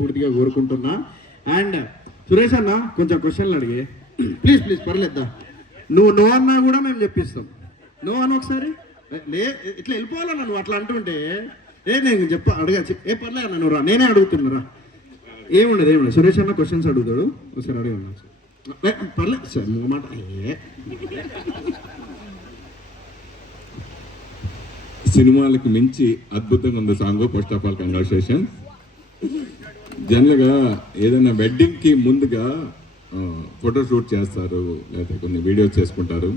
మనస్ఫూర్తిగా కోరుకుంటున్నా. అండ్ సురేష్ అన్న కొంచెం క్వశ్చన్లు అడిగి. ప్లీజ్ ప్లీజ్ పర్లేద్దా నువ్వు నో అన్నా కూడా మేము చెప్పిస్తాం. నో అని ఒకసారి? లే ఇట్లా వెళ్ళిపోవాలన్నా నువ్వు అట్లా అంటుంటే ఏ నేను చెప్ప అడగా ఏ పర్లేదు అన్న నువ్వు రా నేనే అడుగుతున్నారా ఏముండదు ఏముండదు. సురేష్ అన్న క్వశ్చన్స్ అడుగుతాడు. ఒకసారి అడగండి పర్లేదు సార్ నువ్వు మాట ఏ? సినిమాలకు మించి అద్భుతంగా ఉంది song. First of all congratulation జనరల్గా ఏదైనా వెడ్డింగ్కి ముందుగా ఫోటో షూట్ చేస్తారు లేకపోతే కొన్ని వీడియోస్ చేసుకుంటారు.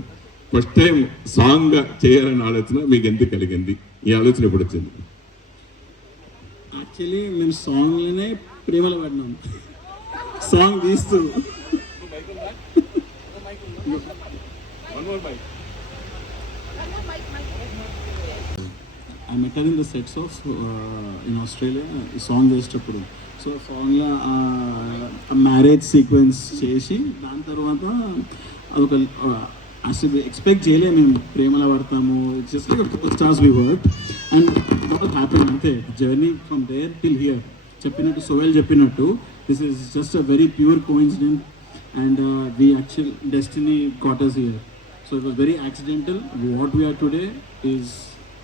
ఫస్ట్ టైం సాంగ్ చేయాలనే ఆలోచన మీకు ఎందుకు కలిగింది? ఈ ఆలోచన ఎప్పుడు వచ్చింది? యాక్చువల్లీ మేము సాంగ్లోనే ప్రేమలో పడినాం. సాంగ్ తీస్తూ. I met in the sets of in Australia ఈ సాంగ్ చేసేటప్పుడు. సో సాంగ్లో మ్యారేజ్ సీక్వెన్స్ చేసి దాని తర్వాత అదొక అసలు ఎక్స్పెక్ట్ చేయలేము మేము. ప్రేమలో పడతాము. Just stars we work and what happy అంతే journey from there till here చెప్పినట్టు సోయల్ చెప్పినట్టు this is just a very pure coincident and we actual destiny quarters here so it was very accidental what we are today is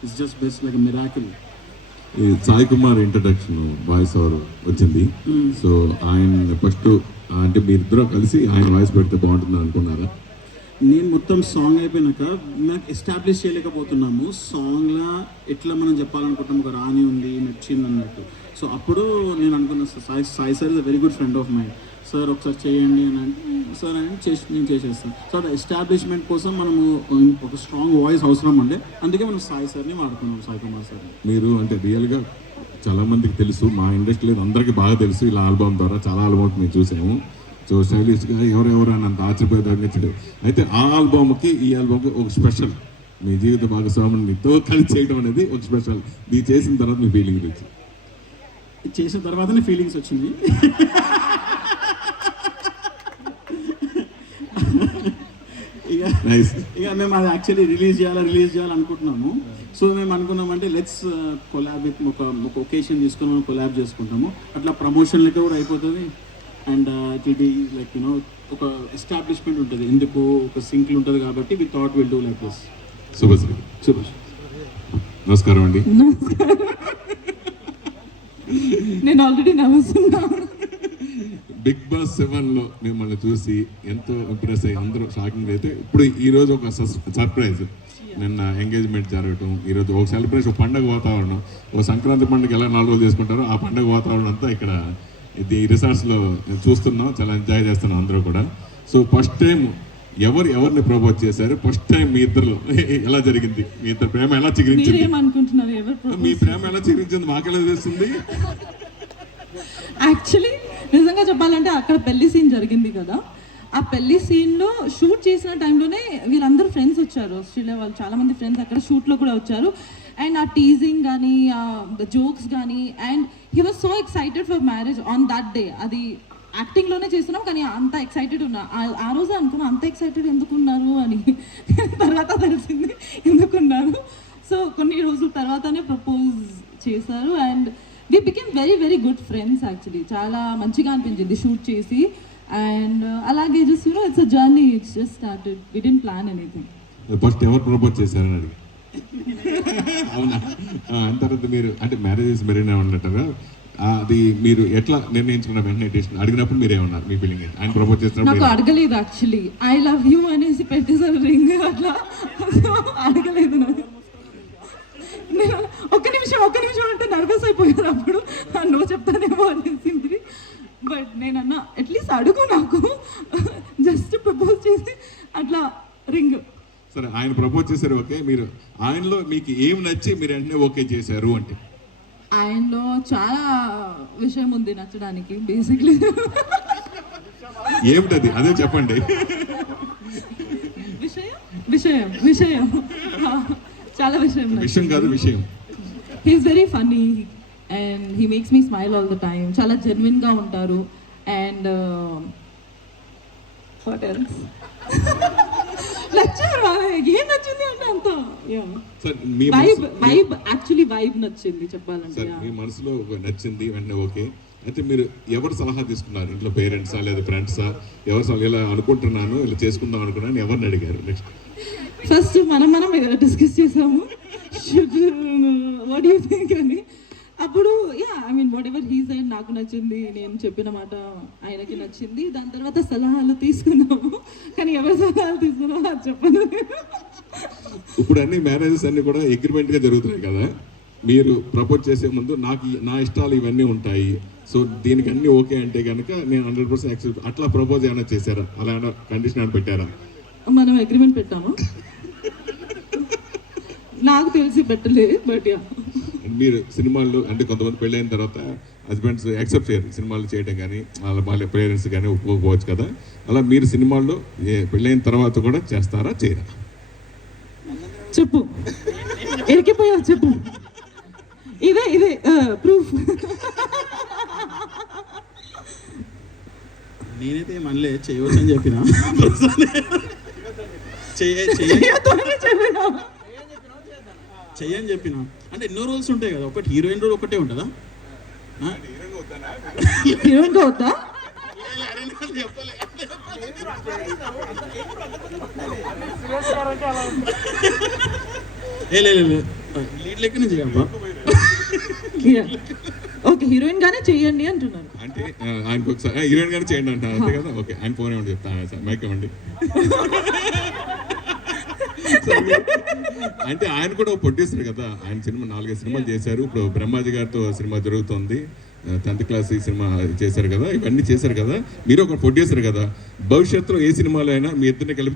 is just best like miracle ఈ Sai Kumar introduction voice over వచ్చింది. So ఆయన first అంటే మీరిద్దరూ కలిసి ఆయన voice పెడితే బాగుంటుంది అనుకున్నారా? నేను మొత్తం సాంగ్ అయిపోయినాక నాకు ఎస్టాబ్లిష్ చేయలేకపోతున్నాము. సాంగ్లా ఎట్లా మనం చెప్పాలనుకుంటాం ఒక రాణి ఉంది నచ్చింది అన్నట్టు. సో అప్పుడు నేను అనుకున్నాను "sir, Sai Sai sir is a very good friend of mind sir ఒకసారి చేయండి అని అంటే సార్ అని చేసి నేను చేసేస్తాను. సో అది ఎస్టాబ్లిష్మెంట్ కోసం మనము ఒక స్ట్రాంగ్ వాయిస్ అవసరం ఉండే. అందుకే మనం సాయి సార్ని వాడుకున్నాం సాయి కుమార్ సార్ మీరు అంటే రియల్గా చాలా మందికి తెలుసు మా ఇండస్ట్రీలో అందరికీ బాగా తెలుసు ఇలా ఆల్బమ్ ద్వారా చాలా ఆల్బమ్స్ మేము చూసాము. సో స్టైలిష్గా ఎవరెవరు అని అంత ఆశ్చర్యపోయేదాన్ని అయితే ఆ ఆల్బమ్కి ఈ ఆల్బమ్కి ఒక స్పెషల్. మీ జీవిత భాగస్వామినితో కలిసి చేయడం అనేది ఒక స్పెషల్. ఇది చేసిన తర్వాత మీ ఫీలింగ్ గురించి ఇది చేసిన తర్వాతనే ఫీలింగ్స్ వచ్చింది. ఇక మేము అది యాక్చువల్లీ రిలీజ్ చేయాలా రిలీజ్ చేయాలి అనుకుంటున్నాము. సో మేము అనుకున్నామంటే లెట్స్ కొలాబ్ విత్ ఒక ఒక ఒకేషన్ తీసుకొని మనం కొలాబ్ చేసుకుంటాము. అట్లా ప్రమోషన్ లెక్క కూడా అయిపోతుంది. And it like you know ఒక ఎస్టాబ్లిష్మెంట్ ఉంటుంది. ఎందుకు? ఒక సింక్లు ఉంటుంది కాబట్టి we thought will do like this Shubhashri Subhash. నమస్కారం అండి. నేను ఆల్రెడీ నవ్వుతున్నా బిగ్ బాస్ సెవెన్లో మిమ్మల్ని చూసి ఎంతో ఇంప్రెస్ అయ్యి అందరూ షాకింగ్ అయితే ఇప్పుడు ఈ రోజు ఒక సర్ప్రైజ్ నిన్న ఎంగేజ్మెంట్ జరగటం ఈ రోజు ఒక సెలబ్రేషన్ పండగ వాతావరణం. ఒక సంక్రాంతి పండుగ ఎలా నాలుగు రోజులు చేసుకుంటారో ఆ పండగ వాతావరణం అంతా ఇక్కడ ఇది రిసార్ట్స్లో చూస్తున్నాం చాలా ఎంజాయ్ చేస్తున్నాం అందరూ కూడా. సో ఫస్ట్ టైం ఎవరు ఎవరిని ప్రపోజ్ చేశారు? ఫస్ట్ టైం మీ ఇద్దరు ఎలా జరిగింది? మీ ఇద్దరు ప్రేమ ఎలా చిగురించింది? మీ ప్రేమ ఎలా చిగురించింది? మాకెలా తెలుస్తుంది? యాక్చువల్లీ నిజంగా చెప్పాలంటే అక్కడ పెళ్ళి సీన్ జరిగింది కదా. ఆ పెళ్ళి సీన్లో షూట్ చేసిన టైంలోనే వీళ్ళందరూ ఫ్రెండ్స్ వచ్చారు. ఆస్ట్రేలియా వాళ్ళు చాలా మంది ఫ్రెండ్స్ అక్కడ షూట్లో కూడా వచ్చారు. అండ్ ఆ టీజింగ్ కానీ ఆ జోక్స్ కానీ and he was so excited for marriage on that day అది యాక్టింగ్లోనే చేస్తున్నాం కానీ అంత ఎక్సైటెడ్ ఉన్నా. ఆ- రోజు రోజే అనుకున్నా అంత ఎక్సైటెడ్ ఎందుకున్నారు అని. తర్వాత తెలిసింది ఎందుకున్నారు? సో కొన్ని రోజుల తర్వాతనే ప్రపోజ్ చేశారు. And we became very very good friends actually చాలా మంచిగా అనిపించింది షూట్ చేసి. అండ్ uh, అలాగే just you know it's a journey it's just started we didn't plan anything first ఎవరు ప్రపోజ్ చేశారని అడిగి అవునా? తర్వాత మీరు అంటే మ్యారేజెస్ మెరీనా ఉన్నట్టుగా అది మీరు ఎట్లా నిర్ణయించుకున్న వెంటనే డెసిషన్ అడిగినప్పుడు మీరు ఏమన్నారు మీ ఫీలింగ్ ఏంటి? ఆయన ప్రపోజ్ చేసినప్పుడు నాకు అడగలేదు యాక్చువల్లీ ఐ లవ్ యూ అనేసి పెట్టేసారు రింగ్ అట్లా. అడగలేదు నాకు. నేను ఒక్క నిమిషం ఒక్క నిమిషం అంటే నర్వస్ అయిపోయాను అప్పుడు. నో చెప్తానేమో అనేసింది బట్ నేను అన్నా అట్లీస్ట్ అడుగు నాకు. జస్ట్ ప్రపోజ్ చేసి అట్లా రింగ్. సరే ఆయన ప్రపోజ్ చేశారు ఓకే? మీరు ఆయనలో మీకు ఏం నచ్చి మీరు వెంటనే ఓకే చేశారు అంటే? ఆయనలో చాలా విషయం ఉంది నచ్చడానికి బేసిక్లీ ఏమిటది? అదే చెప్పండి. విషయం? విషయం విషయం. చాలా విషయం. విషయం కాదు విషయం. He's very funny and he makes me smile all the time చాలా జెన్యున్గా ఉంటారు. అండ్ వాట్ ఎల్స్ నచ్చారు. ఏం నచ్చింది అంటే అంత? వైబ్ వైబ్ యాక్చువల్లీ వైబ్ నచ్చింది చెప్పాలంటే సార్ మీ మనసులో నచ్చింది వెంటనే ఓకే. అయితే మీరు ఎవరు సలహా తీసుకున్నారు? ఇంట్లో పేరెంట్సా లేదా ఫ్రెండ్సా? ఎవరు సలహా ఇలా అనుకుంటున్నాను ఇలా చేసుకుందాం అనుకున్నాను ఎవరిని అడిగారు? నెక్స్ట్ ఫస్ట్ మనం మనం డిస్కస్ చేసాము. వాట్ యూ థింక్ అని. అప్పుడు yeah I mean whatever he said నాకు నచ్చింది నేను చెప్పిన మాట ఆయనకి నచ్చింది దాని తర్వాత సలహాలు తీసుకున్నాము. కానీ ఎవరి సలహాలు తీసుకున్నామో అది చెప్పను ఇప్పుడు అన్ని మ్యారేజెస్ అన్ని కూడా అగ్రిమెంట్గా జరుగుతున్నాయి కదా? మీరు ప్రపోజ్ చేసే ముందు నాకు నా ఇష్టాలు ఇవన్నీ ఉంటాయి. సో దీనికి అన్ని ఓకే అంటే కనుక నేను హండ్రెడ్ పర్సెంట్ యాక్సెప్ట్ అట్లా ప్రపోజ్ ఏమైనా చేశారా? అలా ఏమైనా కండిషన్ ఏమైనా పెట్టారా? మనం అగ్రిమెంట్ పెట్టాము? నాకు తెలిసి పెట్టలే బట్ యా మీరు సినిమాల్లో అంటే కొంతమంది పెళ్ళైన తర్వాత హస్బెండ్స్ యాక్సెప్ట్ చేయరు. సినిమాలు చేయడం కానీ వాళ్ళ వాళ్ళ పేరెంట్స్ కానీ ఒప్పుకోకపోవచ్చు కదా. అలా మీరు సినిమాల్లో పెళ్ళైన తర్వాత కూడా చేస్తారా చేయరా? చెప్పు. ఎరికిపోయావు చెప్పు. ఇదే ఇదే ప్రూఫ్ నేనైతే మళ్ళీ చేయవచ్చు అని చెప్పిన చెయ్య చెయ్య చెయ్యని చెప్పిన. అంటే ఎన్నో రోల్స్ ఉంటాయి కదా. ఒకటి హీరోయిన్ రోల్ ఒకటే ఉంటుందా? ఆ? హీరోయిన్గా వద్దా? ఏ లే లే, లే. లీడ్ లెక్కనే చేయాలబ్బా ఓకే హీరోయిన్ గానే చెయ్యండి అంటున్నాను అంటే ఆయనకు ఒకసారి హీరోయిన్ గారు చేయండి అంట. అంతే కదా? ఓకే ఆయన ఫోన్ ఏమండి చెప్తాను మైక్ ఇవ్వండి. అంటే ఆయన కూడా ప్రొడ్యూసర్ కదా. ఆయన సినిమా నాలుగైదు సినిమాలు చేశారు. ఇప్పుడు బ్రహ్మాజీ గారితో సినిమా జరుగుతుంది. టెన్త్ క్లాస్ ఈ సినిమా చేశారు కదా. ఇవన్నీ చేశారు కదా. మీరు ఒక ప్రొడ్యూసర్ కదా. భవిష్యత్తులో ఏ సినిమాలో అయినా మీ ఇద్దరిని కలిపి